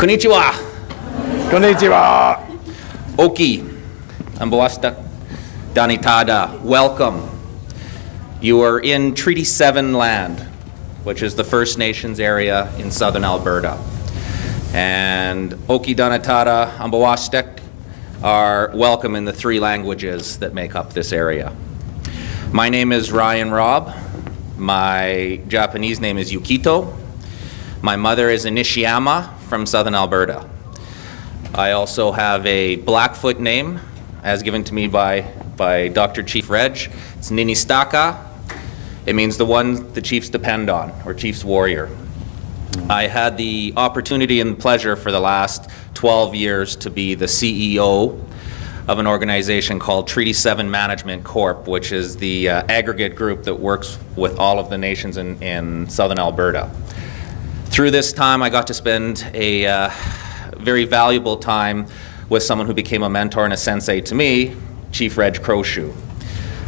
Konnichiwa. Konnichiwa. Oki. Ambawasta. Danitada. Welcome. You are in Treaty 7 land, which is the First Nations area in southern Alberta. And Oki Danatada Ambawastek are welcome in the 3 languages that make up this area. My name is Ryan Robb. My Japanese name is Yukito. My mother is Inishiyama from southern Alberta. I also have a Blackfoot name, as given to me by Dr. Chief Reg. It's Ninistaka. It means the one the chiefs depend on, or chief's warrior. I had the opportunity and pleasure for the last 12 years to be the CEO of an organization called Treaty 7 Management Corp., which is the aggregate group that works with all of the nations in southern Alberta. Through this time, I got to spend a very valuable time with someone who became a mentor and a sensei to me, Chief Reg Crowshoe.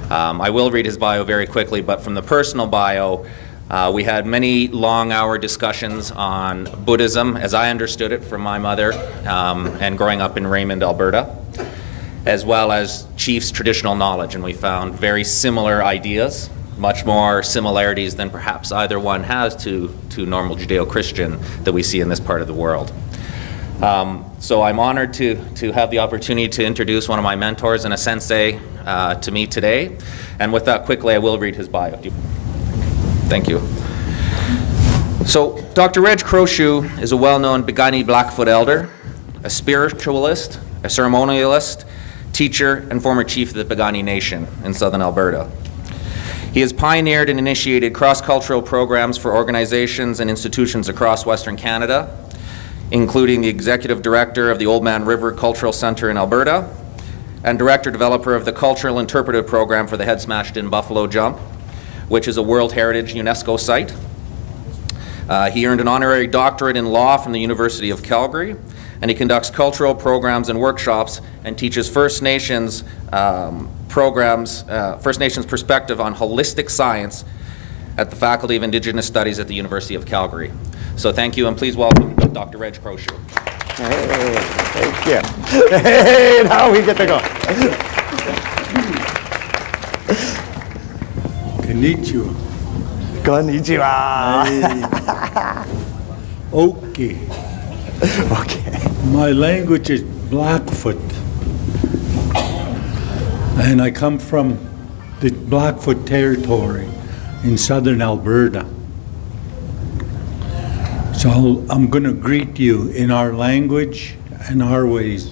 I will read his bio very quickly, but from the personal bio, we had many long-hour discussions on Buddhism, as I understood it from my mother and growing up in Raymond, Alberta, as well as Chief's traditional knowledge, and we found very similar ideas, much more similarities than perhaps either one has to normal Judeo-Christian that we see in this part of the world. So I'm honored to have the opportunity to introduce one of my mentors and a sensei to me today. And with that, quickly, I will read his bio. Thank you. So Dr. Reg Crowshoe is a well-known Piikani Blackfoot elder, a spiritualist, a ceremonialist, teacher, and former chief of the Piikani Nation in southern Alberta. He has pioneered and initiated cross-cultural programs for organizations and institutions across Western Canada, including the executive director of the Old Man River Cultural Centre in Alberta, and director-developer of the Cultural Interpretive Program for the Head Smashed In Buffalo Jump, which is a World Heritage UNESCO site. He earned an honorary doctorate in law from the University of Calgary, and he conducts cultural programs and workshops and teaches First Nations First Nations perspective on holistic science at the Faculty of Indigenous Studies at the University of Calgary. So thank you, and please welcome Dr. Reg Crowshoe. Hey, thank you. Hey, now we get to go. Konnichiwa. Konnichiwa. Okay. Okay. My language is Blackfoot. And I come from the Blackfoot territory in southern Alberta. So I'm going to greet you in our language and our ways.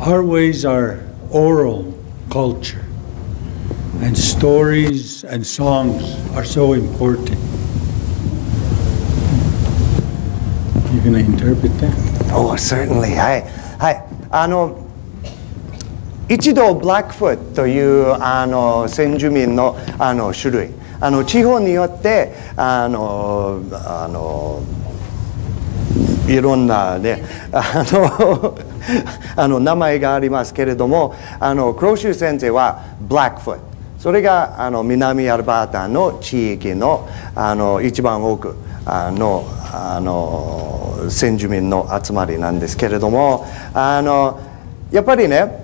Our ways are oral culture, and stories and songs are so important. You going to interpret that? Oh, certainly. はい。はい。一度ブラックフットという先住民の種類、地方によっていろんなね名前がありますけれども、クローシュ先生はブラックフット、それが南アルバータの地域の一番多くの先住民の集まりなんですけれども、やっぱりね、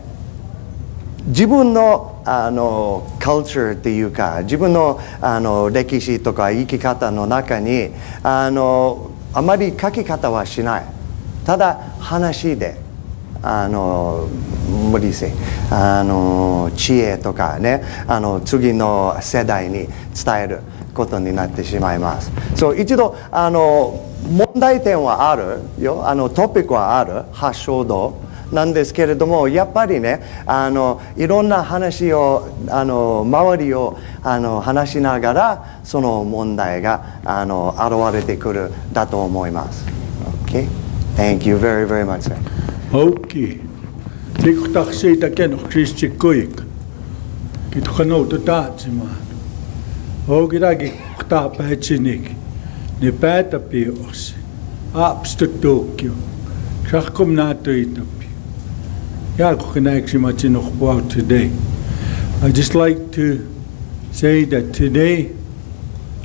自分のカルチャーっていうか、自分の歴史とか生き方の中にあまり書き方はしない。ただ話で無理せ知恵とかね次の世代に伝えることになってしまいます。そう一度問題点はあるよ、トピックはある、発祥度なんですけれども、やっぱりねいろんな話を周りを話しながらその問題が現れてくるだと思います。Okay? Thank you very, very much, sir. Okay. Tik taksi taken Christi kuik. Kit khano to tatsima. Ogiragi ta pachinik. Ne pata pios. Ups to Tokyo. Chakum nato itapi. Ya kunaksi machinok today. I just like to say that today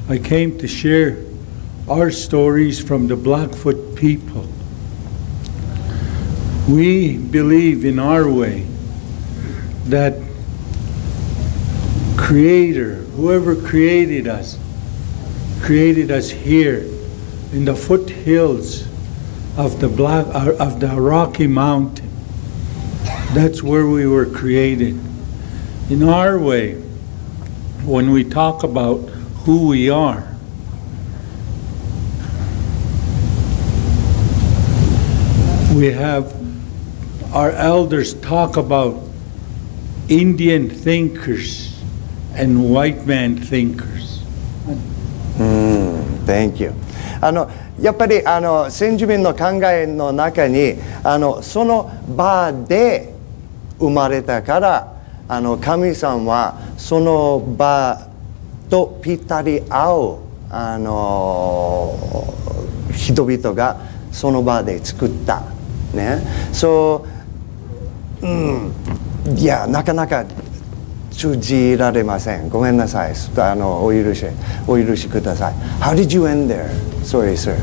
I came to share our stories from the Blackfoot people We believe in our way that Creator, whoever created us here in the foothills of the Rocky Mountain. That's where we were created. In our way, when we talk about who we are, we have our elders talk about Indian thinkers and white man thinkers. Thank you. やっぱり先住民の考えの中にその場で生まれたから神様はその場とぴったり合う人々がその場で作ったね。いやなかなか通じられません。ごめんなさい。お許しください。How did you end there? Sorry, sir.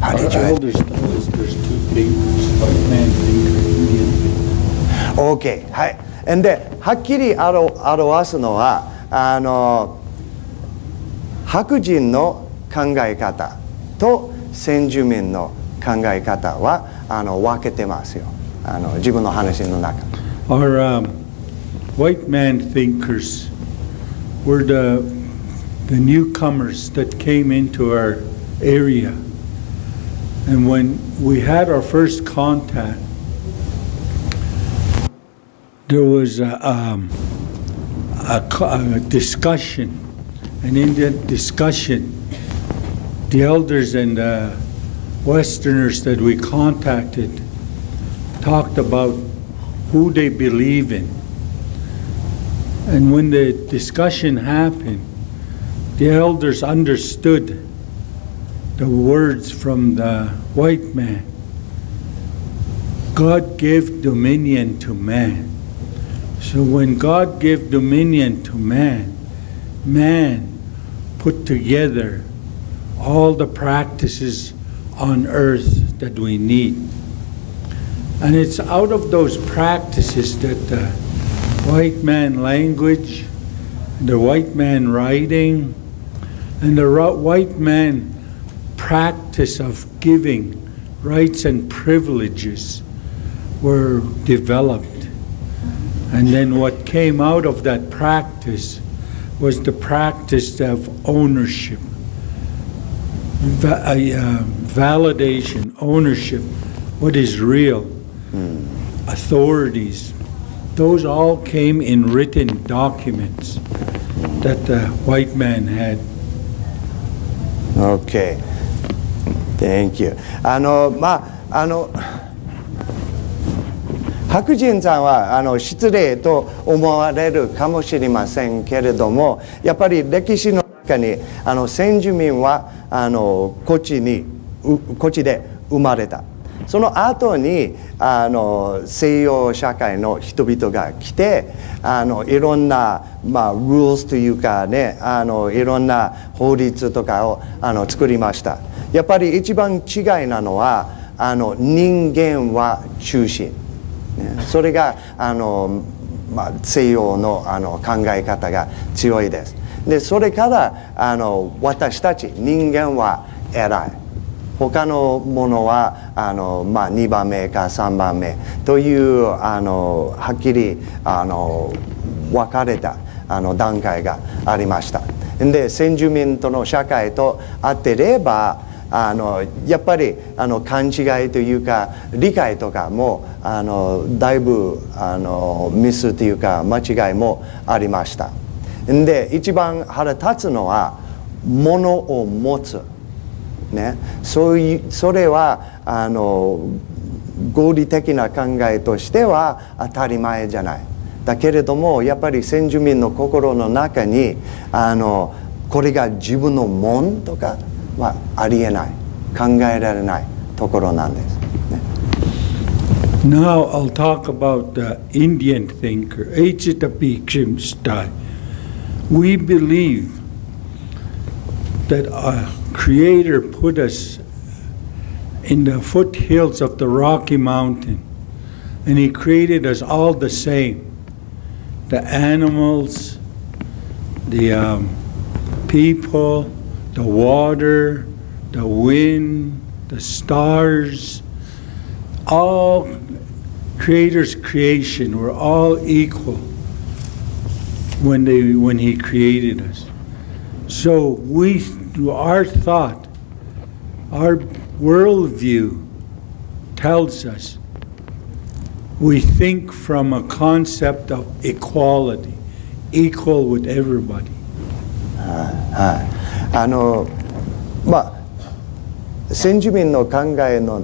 How did you end? Elders tell us there's two thinkers, white man thinker, Indian thinker. Okay, はい。で、はっきり表すのは白人の考え方と先住民の考え方は分けてますよ。自分の話の中。Our white man thinkers were the newcomers that came into our area. And when we had our first contact, there was a discussion, and in that discussion, the elders and the Westerners that we contacted talked about who they believe in. And when the discussion happened, the elders understood the words from the white man. God gave dominion to man. So when God gave dominion to man, man put together all the practices on earth that we need. And it's out of those practices that the white man language, the white man writing, and the white man practice of giving rights and privileges were developed. And then what came out of that practice was the practice of ownership, validation, ownership, what is real, authorities. Those all came in written documents that the white man had. Okay. Thank you. 白人さんは失礼と思われるかもしれませんけれども、やっぱり歴史の中に先住民はこっちで生まれた。その後に西洋社会の人々が来ていろんなrules というかねいろんな法律とかを作りました。やっぱり一番違いなのは人間は中心。それが西洋の考え方が強いです。でそれから私たち人間は偉い。他のものは2番目か3番目というはっきり分かれた段階がありました。で先住民との社会と合ってればやっぱり勘違いというか理解とかもだいぶミスというか間違いもありました。で一番腹立つのは物を持つ、ね、それは合理的な考えとしては当たり前じゃない。だけれどもやっぱり先住民の心の中にこれが自分のもんとかはありえない考えられないところなんです、ね。Now I'll talk about the Indian thinker, H.T. Bhikshim. We believe that a creator put us in the foothills of the Rocky Mountain And He created us all the same. The animals, the people, the water, the wind, the stars, all Creator's creation were all equal when He created us. So our thought, our worldview tells us we think from a concept of equality, equal with everybody. 先住民の考えの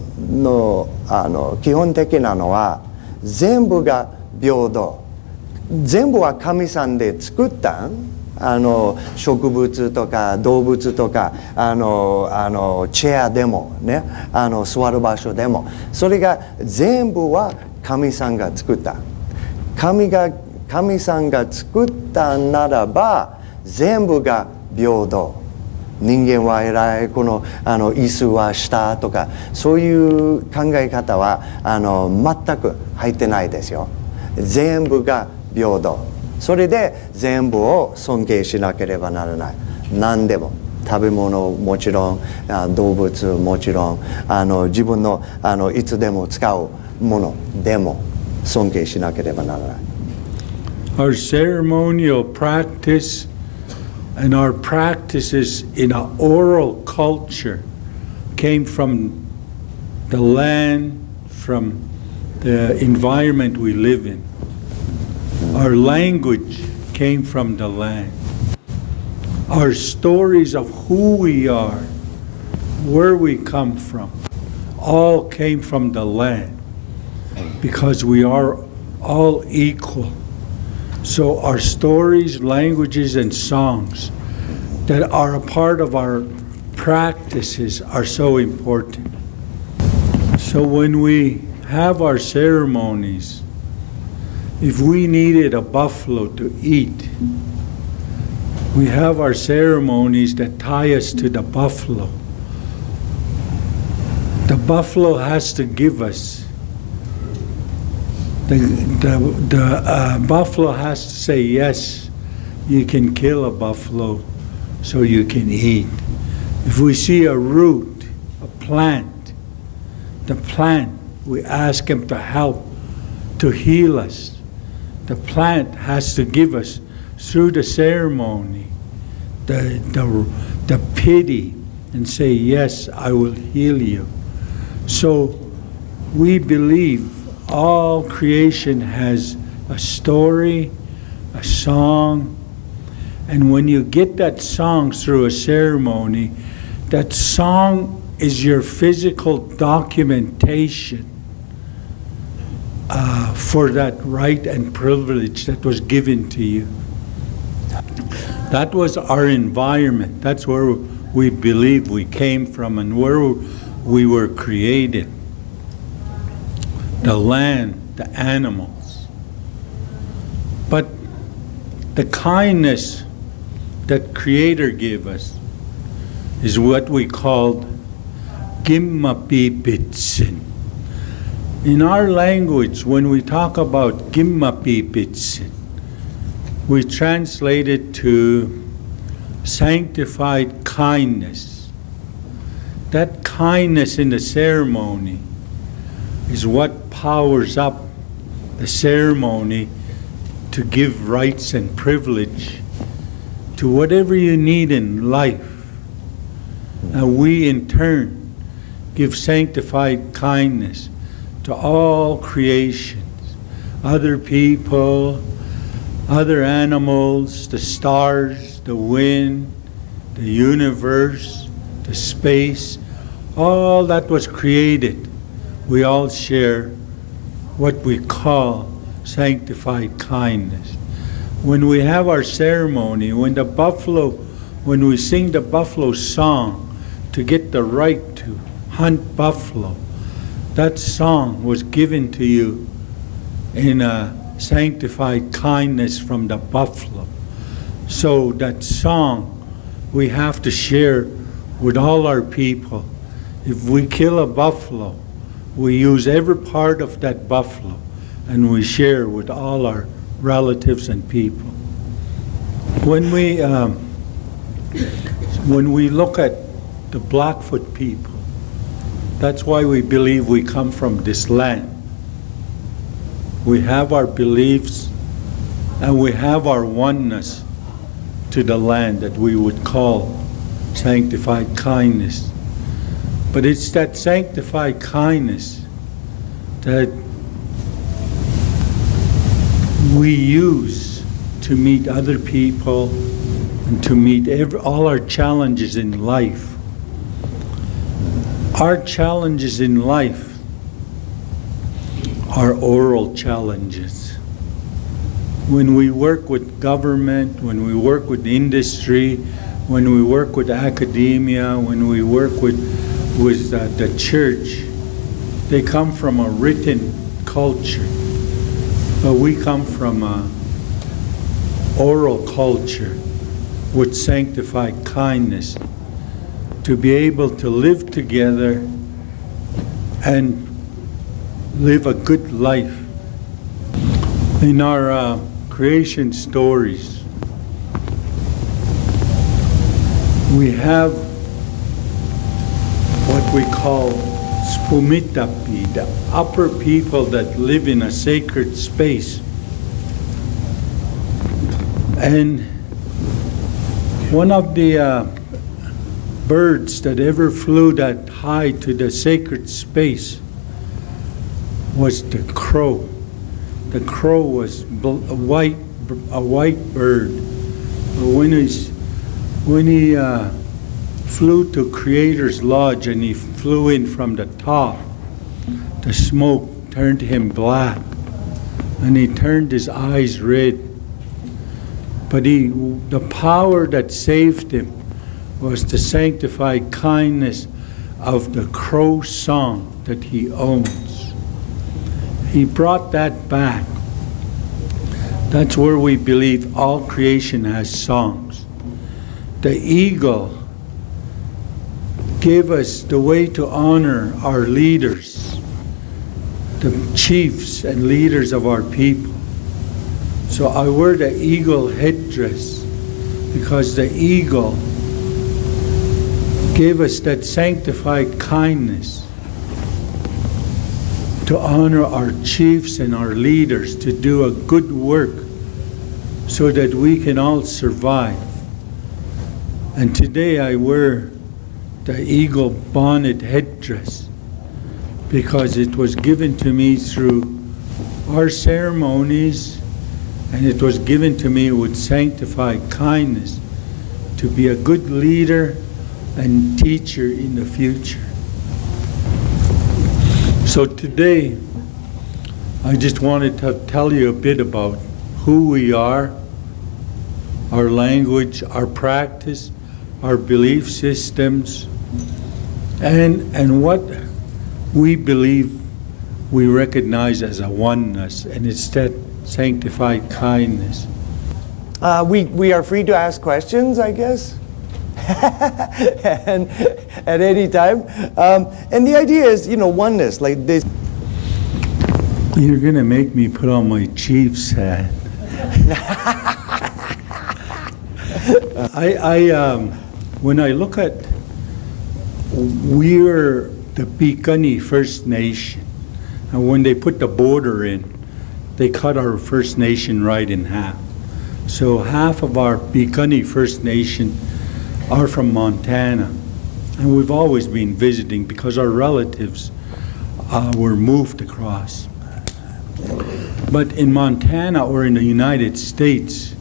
基本的なのは全部が平等、全部は神さんで作った植物とか動物とかチェアでもね座る場所でもそれが全部は神さんが作った。神さんが作ったならば全部が平等。人間は偉い、この椅子は下とかそういう考え方は全く入ってないですよ。全部が平等。それで全部を尊敬しなければならない。何でも食べ物もちろん動物もちろん自分のいつでも使うものでも尊敬しなければならない。Our ceremonial practice and our practices in our oral culture came from the land, from the environment we live in. Our language came from the land. Our stories of who we are, where we come from, all came from the land because we are all equal. So our stories, languages, and songs that are a part of our practices are so important. So when we have our ceremonies, if we needed a buffalo to eat, we have our ceremonies that tie us to the buffalo. The buffalo has to give us. The buffalo has to say, yes, you can kill a buffalo so you can eat. If we see a root, a plant, the plant, we ask him to help, to heal us. The plant has to give us, through the ceremony, the pity and say, yes, I will heal you. So we believe all creation has a story, a song, and when you get that song through a ceremony, that song is your physical documentation for that right and privilege that was given to you. That was our environment. That's where we believe we came from and where we were created. The land, the animals. But the kindness that Creator gave us is what we called gimmapipitsin. In our language, when we talk about gimmapipitsin, we translate it to sanctified kindness. That kindness in the ceremony is what powers up the ceremony to give rights and privilege to whatever you need in life. And we in turn give sanctified kindness to all creations, other people, other animals, the stars, the wind, the universe, the space, all that was created. We all share what we call sanctified kindness. When we have our ceremony, when we sing the buffalo song to get the right to hunt buffalo, that song was given to you in a sanctified kindness from the buffalo. So that song we have to share with all our people. If we kill a buffalo, we use every part of that buffalo and we share with all our relatives and people. When we look at the Blackfoot people, that's why we believe we come from this land. We have our beliefs and we have our oneness to the land that we would call sanctified kindness. But it's that sanctified kindness that we use to meet other people and to meet all our challenges in life. Our challenges in life are oral challenges. When we work with government, when we work with industry, when we work with academia, when we work with the church, they come from a written culture. But we come from an oral culture with sanctified kindness to be able to live together and live a good life. In our creation stories, we have what we call spumitapi, the upper people that live in a sacred space. And one of the birds that ever flew that high to the sacred space was the crow. The crow was a white bird. But when he flew to Creator's Lodge and he flew in from the top, the smoke turned him black and he turned his eyes red. But the power that saved him was the sanctified kindness of the crow song that he owns. He brought that back. That's where we believe all creation has songs. The eagle gave us the way to honor our leaders, the chiefs and leaders of our people. So I wear the eagle headdress because the eagle gave us that sanctified kindness to honor our chiefs and our leaders, to do a good work so that we can all survive. And today I wear the eagle bonnet headdress because it was given to me through our ceremonies, and it was given to me with sanctified kindness to be a good leader and teacher in the future. So today, I just wanted to tell you a bit about who we are, our language, our practice, our belief systems, and what we believe we recognize as a oneness, and it's that sanctified kindness. We are free to ask questions, I guess, and at any time. And the idea is, oneness, like this. You're going to make me put on my chief's hat. When I look at, we're the Piikani First Nation, and when they put the border in, they cut our First Nation right in half. So half of our Piikani First Nation are from Montana, and we've always been visiting because our relatives were moved across. But in Montana or in the United States,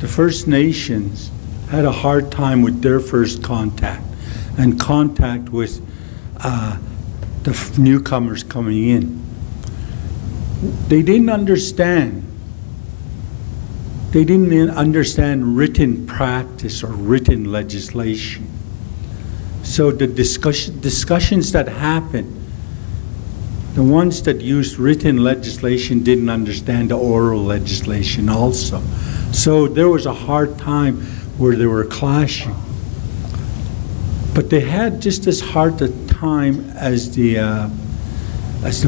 the First Nations had a hard time with their first contact and contact with the newcomers coming in. They didn't understand. They didn't understand written practice or written legislation. So the discussions that happened, the ones that used written legislation didn't understand the oral legislation also. So there was a hard time where they were clashing. But they had just as hard a time as the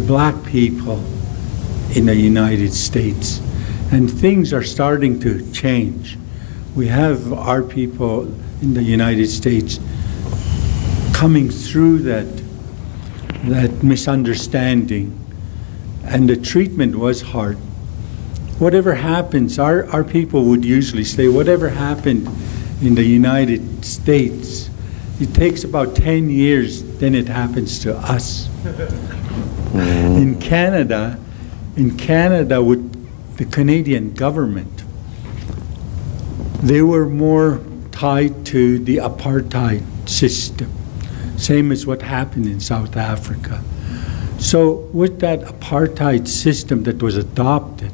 black people in the United States. And things are starting to change. We have our people in the United States coming through that misunderstanding, and the treatment was hard. Whatever happens, our people would usually say, whatever happened in the United States, it takes about 10 years, then it happens to us. In Canada, with the Canadian government, they were more tied to the apartheid system, same as what happened in South Africa. So with that apartheid system that was adopted,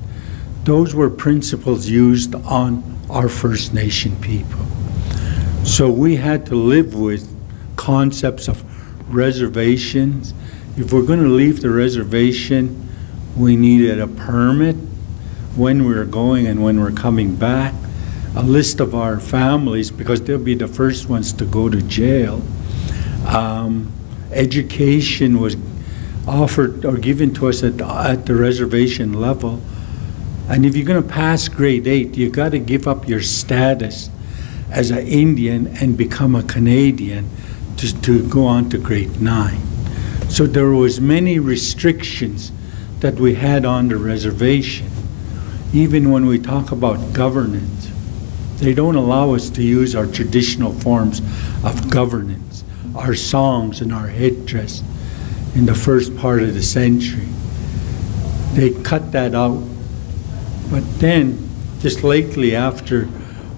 those were principles used on our First Nation people. So we had to live with concepts of reservations. If we're going to leave the reservation, we needed a permit, when we were going and when we're coming back, a list of our families, because they'll be the first ones to go to jail. Education was offered or given to us at the reservation level. And if you're going to pass grade 8, you got to give up your status as an Indian and become a Canadian to go on to grade 9. So there was many restrictions that we had on the reservation. Even when we talk about governance, they don't allow us to use our traditional forms of governance, our songs and our headdress in the first part of the century. They cut that out. But then, just lately, after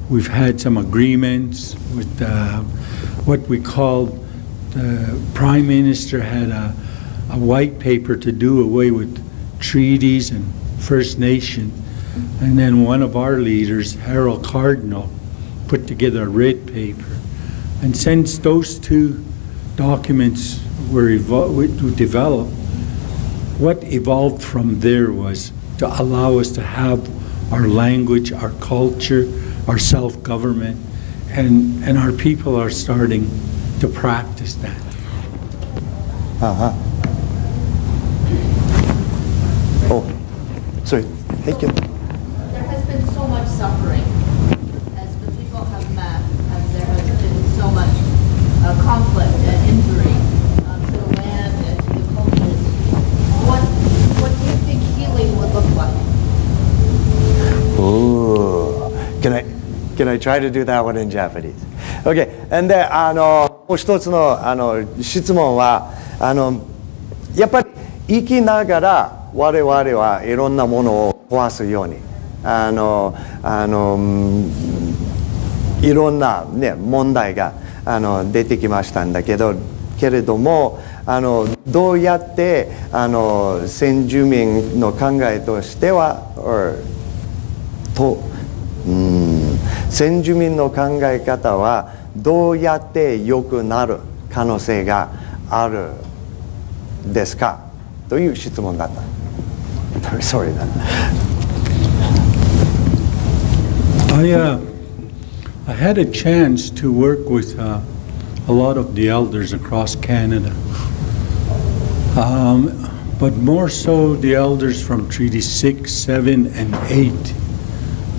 we've had some agreements with what we called, the Prime Minister had a white paper to do away with treaties and First Nation. And then one of our leaders, Harold Cardinal, put together a red paper. And since those two documents were developed, what evolved from there was to allow us to have our language, our culture, our self-government, and our people are starting to practice that. Oh, sorry. Thank you. There has been so much suffering as the people have met, and there has been so much conflict and injury to the land and to the cultures. What do you think healing would look like? Ooh, can I try to do that one in Japanese? Okay. And もう一つの質問はやっぱり生きながら我々はいろんなものを壊すようにいろんなね問題が出てきましたんだけれどもどうやって先住民の考えとしては先住民の考え方はどうやって良くなる可能性があるですかという質問だった。Sorry. I had a chance to work with a lot of the elders across Canada, but more so the elders from Treaty 6, 7, and 8,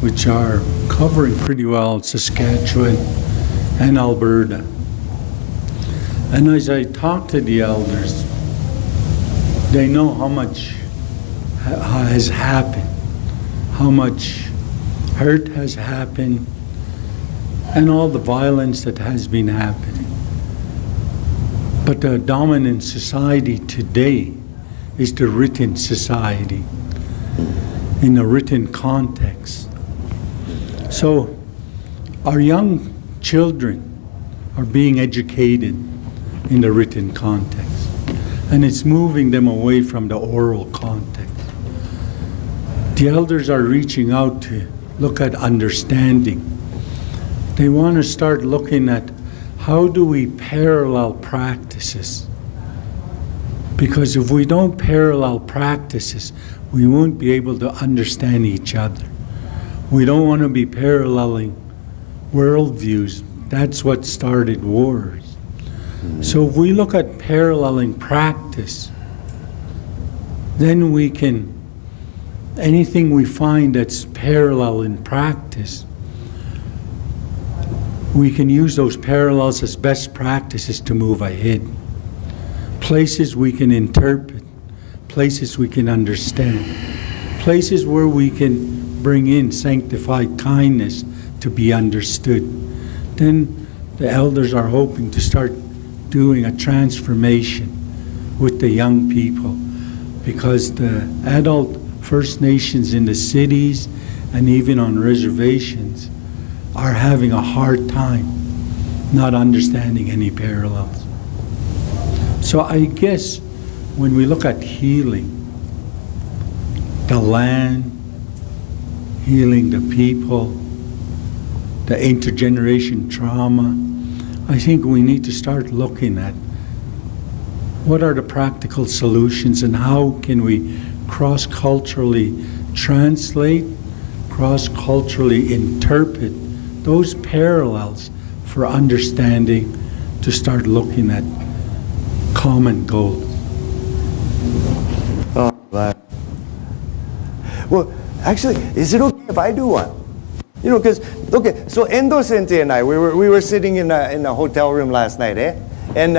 which are covering pretty well Saskatchewan and Alberta. And as I talk to the elders, they know how much has happened, how much hurt has happened, and all the violence that has been happening. But the dominant society today is the written society, in a written context. So our young children are being educated in the written context, and it's moving them away from the oral context. The elders are reaching out to look at understanding. They want to start looking at how do we parallel practices? Because if we don't parallel practices, we won't be able to understand each other. We don't want to be paralleling worldviews. That's what started wars. So if we look at paralleling practice, then we can anything we find that's parallel in practice, we can use those parallels as best practices to move ahead. Places we can interpret, places we can understand, places where we can bring in sanctified kindness to be understood. Then the elders are hoping to start doing a transformation with the young people, because the adult First Nations in the cities and even on reservations are having a hard time not understanding any parallels. So I guess when we look at healing, the land, healing the people, the intergeneration trauma, I think we need to start looking at what are the practical solutions and how can we cross-culturally translate, cross-culturally interpret those parallels for understanding, to start looking at common goals. Oh, right. Well, actually, is it okay if I do one? You know, because, okay, so Endo Sensei and I, we were sitting in a hotel room last night, eh? And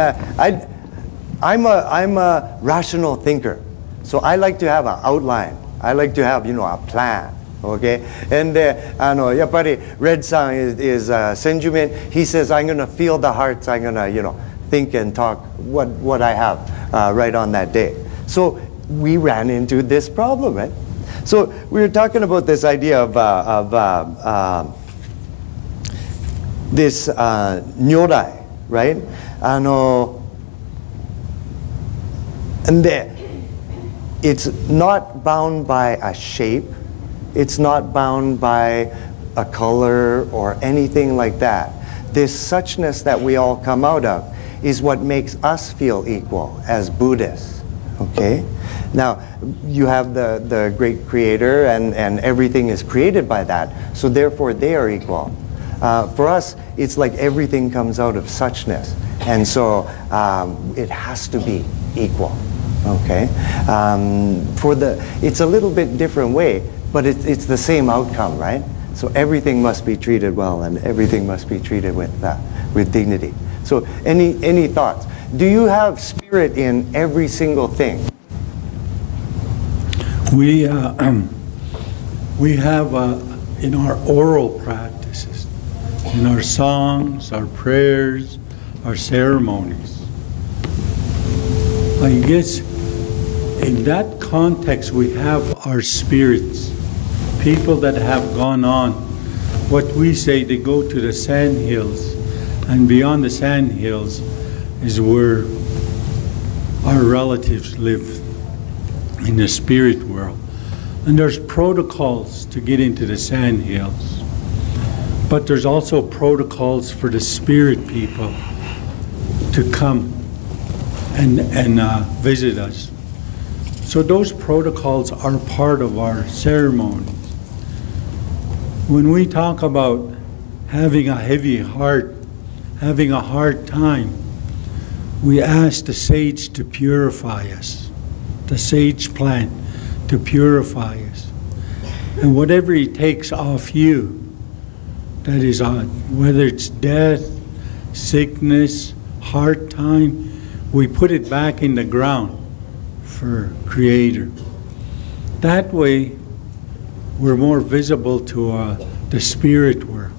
I'm a rational thinker. So I like to have an outline. I like to have, you know, a plan. Okay? And yappari Red-san is Senjumen. He says, I'm going to feel the hearts. I'm going to, you know, think and talk what I have right on that day. So we ran into this problem, right? So we were talking about this idea of this nyorai, right? And it's not bound by a shape. It's not bound by a color or anything like that. This suchness that we all come out of is what makes us feel equal as Buddhists, okay? Now, you have the great creator and everything is created by that, so therefore they are equal. For us, it's like everything comes out of suchness, and so it has to be equal, okay? It's a little bit different way, but it's the same outcome, right? So everything must be treated well, and everything must be treated with dignity. So any thoughts? Do you have spirit in every single thing? We have in our oral practices, in our songs, our prayers, our ceremonies. I guess in that context we have our spirits, people that have gone on. What we say, they go to the sand hills, and beyond the sand hills is where our relatives live in the spirit world. And there's protocols to get into the sand hills, but there's also protocols for the spirit people to come and visit us. So those protocols are part of our ceremonies. When we talk about having a heavy heart, having a hard time, we ask the sage to purify us, the sage plant to purify us. And whatever he takes off you, that is on, whether it's death, sickness, hard time, we put it back in the ground for Creator. That way, we're more visible to the spirit world.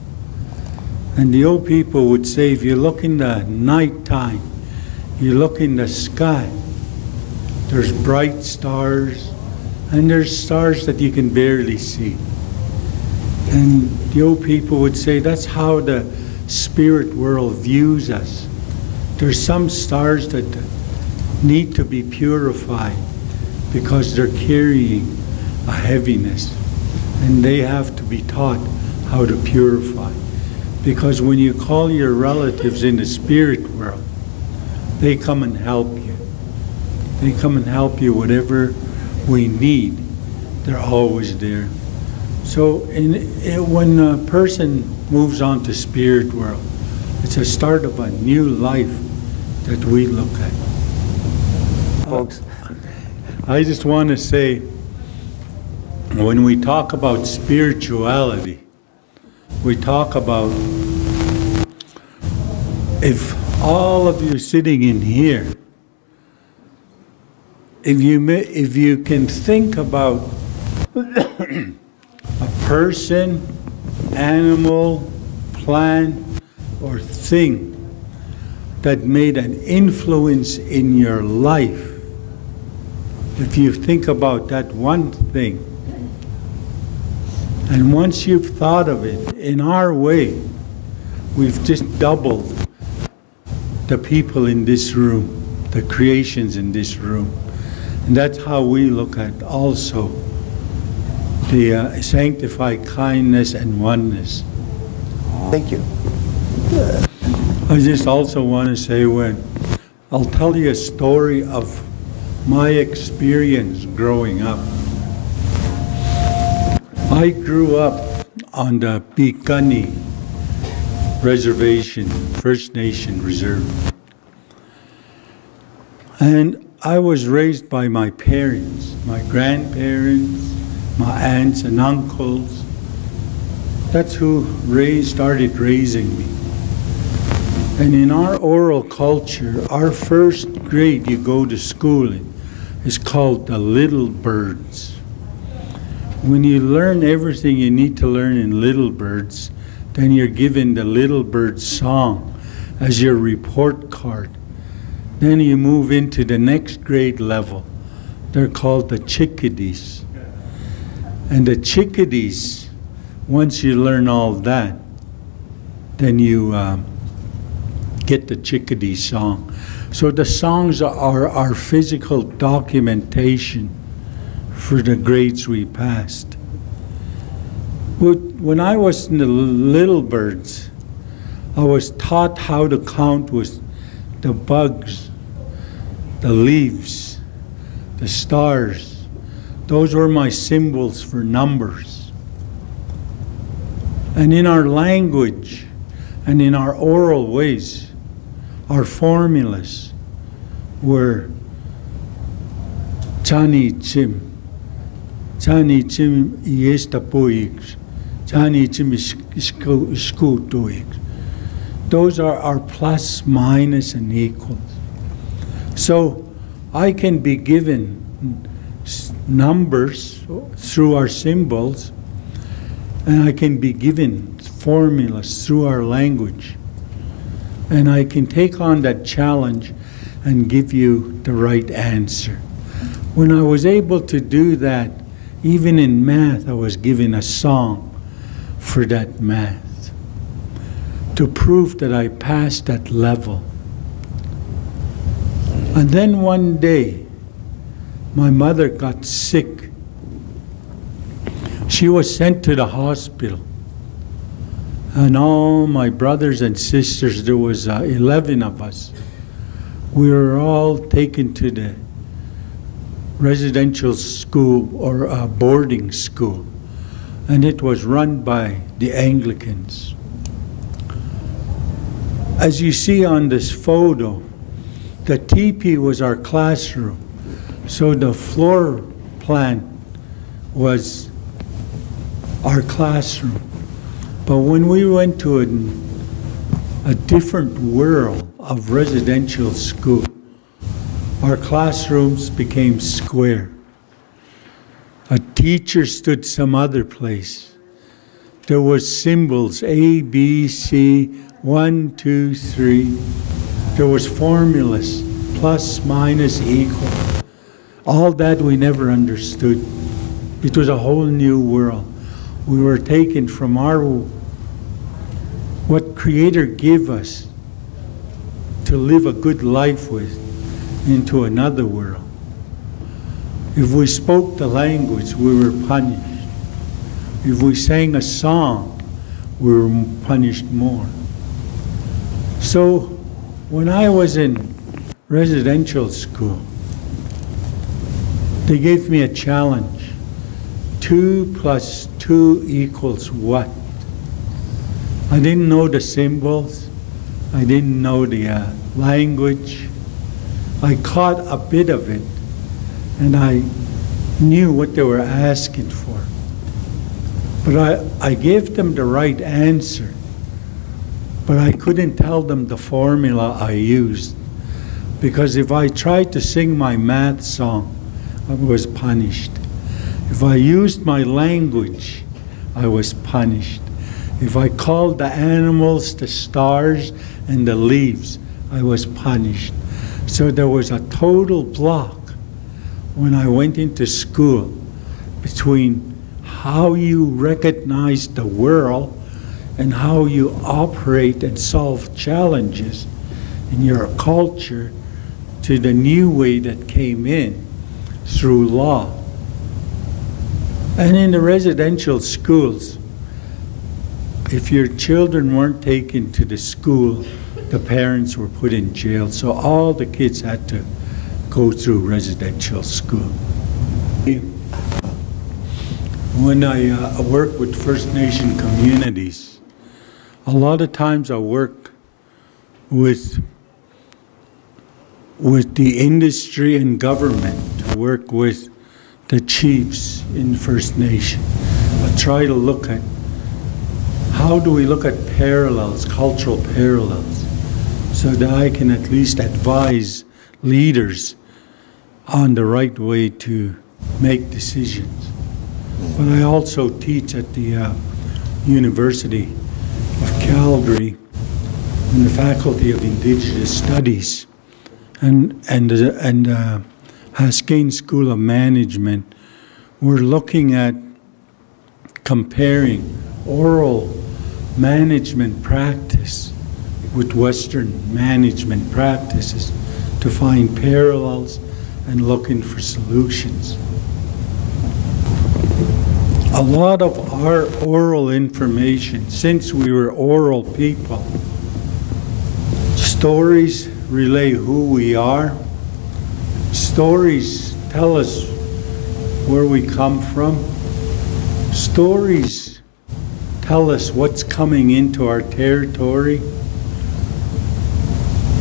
And the old people would say, if you look in the nighttime, you look in the sky, there's bright stars, and there's stars that you can barely see. And the old people would say that's how the spirit world views us. There's some stars that need to be purified because they're carrying a heaviness, and they have to be taught how to purify. Because when you call your relatives in the spirit world, they come and help you. They come and help you whatever we need. They're always there. So when a person moves on to spirit world, it's a start of a new life that we look at. Folks, I just want to say, when we talk about spirituality, we talk about, if all of you sitting in here, if you can think about a person, animal, plant, or thing that made an influence in your life, if you think about that one thing, and once you've thought of it, in our way, we've just doubled the people in this room, the creations in this room. And that's how we look at also the sanctified kindness and oneness. Thank you. I just also want to say, when I'll tell you a story of my experience growing up. I grew up on the Pikani Reservation, First Nation Reserve. And I was raised by my parents, my grandparents, my aunts and uncles. That's who started raising me. And in our oral culture, our first grade you go to school in is called the Little Birds. When you learn everything you need to learn in Little Birds, then you're given the Little Bird song as your report card. Then you move into the next grade level. They're called the Chickadees. And the Chickadees, once you learn all that, then you get the Chickadee song. So the songs are our physical documentation for the grades we passed. When I was in the Little Birds, I was taught how to count with the bugs, the leaves, the stars. Those were my symbols for numbers. And in our language and in our oral ways, our formulas were Chani Chim Iestapoix, Chani Chim Iskutoix. Those are our plus, minus, and equals. So I can be given numbers through our symbols, and I can be given formulas through our language. And I can take on that challenge and give you the right answer. When I was able to do that, even in math, I was given a song for that math to prove that I passed that level. And then one day, my mother got sick. She was sent to the hospital. And all my brothers and sisters, there was 11 of us, we were all taken to the residential school or boarding school. And it was run by the Anglicans. As you see on this photo, the teepee was our classroom. So the floor plan was our classroom. But when we went to a different world of residential school, our classrooms became square. A teacher stood some other place. There was symbols, A, B, C, 1, 2, 3. There was formulas, plus, minus, equal. All that we never understood. It was a whole new world. We were taken from what Creator gave us to live a good life with into another world. If we spoke the language, we were punished. If we sang a song, we were punished more. So when I was in residential school, they gave me a challenge. 2 plus 2 equals what? I didn't know the symbols. I didn't know the language. I caught a bit of it, and I knew what they were asking for. But I gave them the right answer, but I couldn't tell them the formula I used. Because if I tried to sing my math song, I was punished. If I used my language, I was punished. If I called the animals, the stars, and the leaves, I was punished. So there was a total block when I went into school between how you recognize the world and how you operate and solve challenges in your culture to the new way that came in through law. And in the residential schools, if your children weren't taken to the school, the parents were put in jail. So all the kids had to go through residential school. When I work with First Nation communities, a lot of times I work with the industry and government, to work with the chiefs in First Nation. I try to look at how do we look at parallels, cultural parallels, so that I can at least advise leaders on the right way to make decisions. But I also teach at the University of Calgary in the Faculty of Indigenous Studies and Haskayne School of Management. We're looking at comparing oral management practice with Western management practices to find parallels and looking for solutions. A lot of our oral information, since we were oral people, stories relay who we are. Stories tell us where we come from. Stories tell us what's coming into our territory.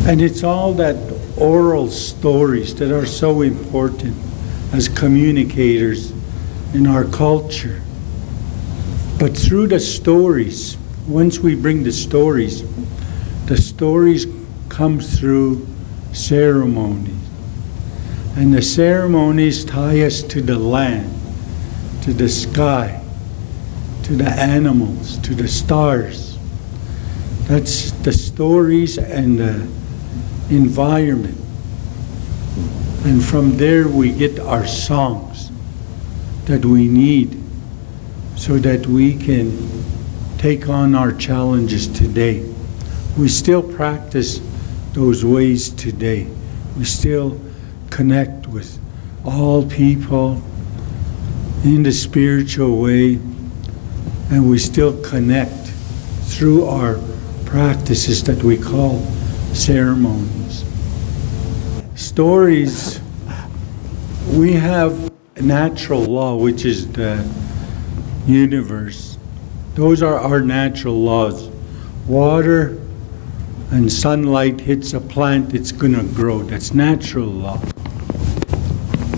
And it's all that oral stories that are so important as communicators in our culture. But through the stories, once we bring the stories come through ceremonies. And the ceremonies tie us to the land, to the sky, to the animals, to the stars. That's the stories and the environment. And from there we get our songs that we need so that we can take on our challenges today. We still practice those ways today. We still connect with all people in the spiritual way, and we still connect through our practices that we call ceremonies. Stories, we have natural law, which is the universe. Those are our natural laws. Water and sunlight hits a plant, it's gonna grow. That's natural law.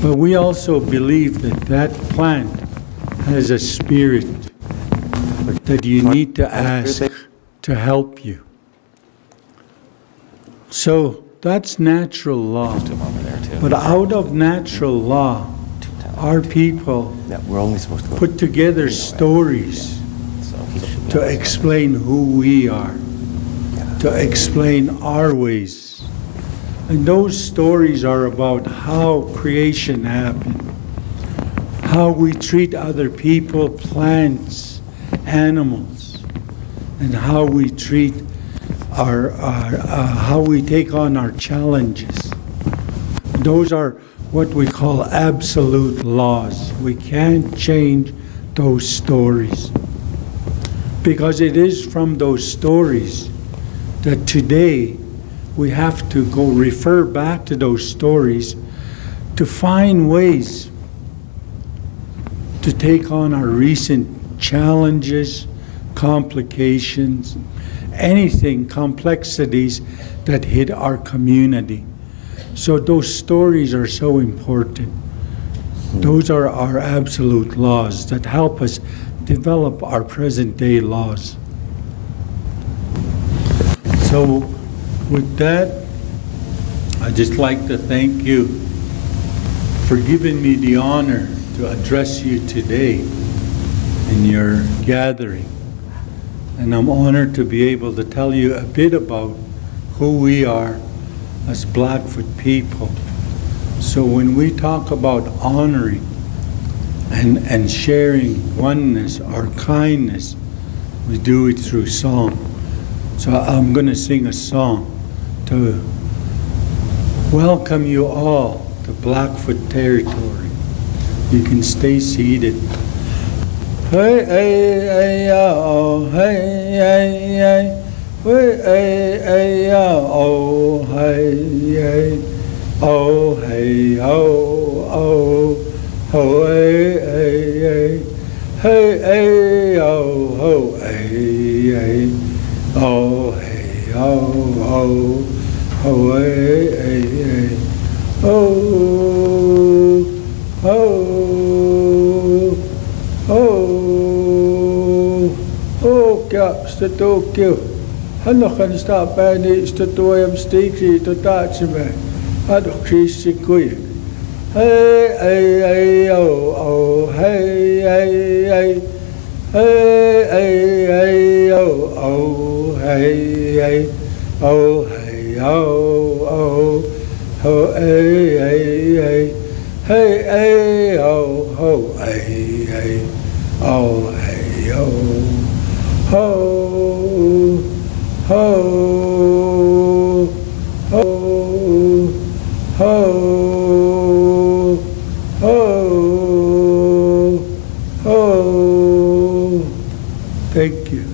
But we also believe that that plant has a spirit that you need to ask to help you. So that's natural law. But out of natural law, our people put together stories to explain who we are, to explain our ways. And those stories are about how creation happened, how we treat other people, plants, animals, and how we treat how we take on our challenges. Those are what we call absolute laws. We can't change those stories, because it is from those stories that today we have to go refer back to those stories to find ways to take on our recent challenges, complications, anything, complexities that hit our community. So those stories are so important. Those are our absolute laws that help us develop our present-day laws. So with that, I'd just like to thank you for giving me the honor to address you today in your gathering. And I'm honored to be able to tell you a bit about who we are as Blackfoot people. So when we talk about honoring and sharing oneness or kindness, we do it through song. So I'm going to sing a song to welcome you all to Blackfoot territory. You can stay seated. Hey, hey, hey, oh, hey, hey, hey. Hey, hey, hey, oh, hey, hey. Oh, hey, oh, oh, oh, hey, hey, hey. Hey, hey, oh, oh, hey, hey. Oh, hey, oh, oh, oh, hey, hey, hey. Oh, oh, oh, oh, caps to Tokyo. Hanokan stop by needs to do him sticky to touch me. I don't kiss you quick. Hey, hey, hey, oh, oh, hey, hey, hey. Hey, hey, hey, oh, oh, hey, hey. Oh, hey, oh, oh, oh, hey, hey, hey. Hey, hey, oh, oh, hey, hey. Oh, hey, oh, oh, oh, oh, oh, oh, oh. Thank you.